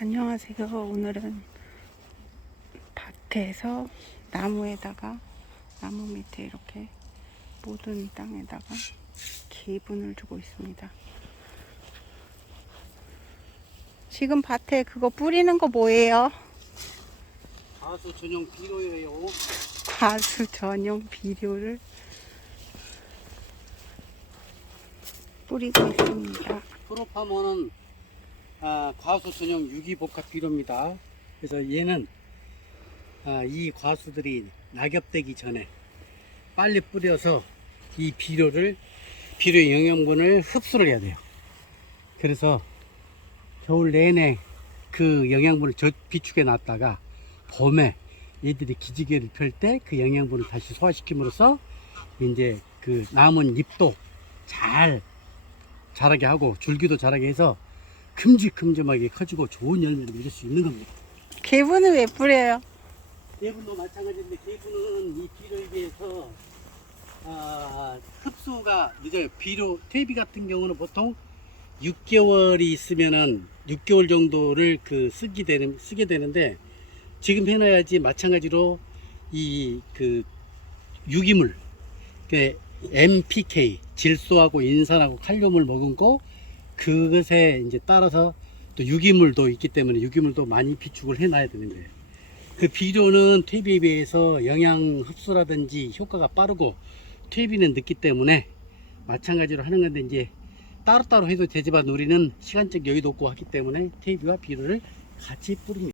안녕하세요. 오늘은 밭에서 나무에다가 나무 밑에 이렇게 모든 땅에다가 기분을 주고 있습니다. 지금 밭에 그거 뿌리는 거 뭐예요? 가수 전용 비료예요. 가수 전용 비료를 뿌리고 있습니다. 프로파머는 아, 과수 전용 유기복합 비료입니다. 그래서 얘는 아, 이 과수들이 낙엽되기 전에 빨리 뿌려서 이 비료를 비료의 영양분을 흡수를 해야 돼요. 그래서 겨울 내내 그 영양분을 저 비축해 놨다가 봄에 얘들이 기지개를 펼 때 그 영양분을 다시 소화시킴으로써 이제 그 남은 잎도 잘 자라게 하고 줄기도 자라게 해서 큼직큼직하게 커지고 좋은 열매를 맺을 수 있는 겁니다. 개분을 왜 뿌려요? 개분도 마찬가지인데 개분은 이 비료에 비해서 아, 흡수가 늦어요. 비료 퇴비 같은 경우는 보통 6개월이 있으면은 6개월 정도를 그 쓰게 되는 쓰게 되는데 지금 해놔야지 마찬가지로 이 그 유기물 그 NPK 질소하고 인산하고 칼륨을 머금 고 그것에 이제 따라서 또 유기물도 있기 때문에 유기물도 많이 비축을 해놔야 되는 거예요. 그 비료는 퇴비에 비해서 영양 흡수라든지 효과가 빠르고 퇴비는 늦기 때문에 마찬가지로 하는 건데 이제 따로따로 해도 되지만 우리는 시간적 여유도 없고 하기 때문에 퇴비와 비료를 같이 뿌립니다.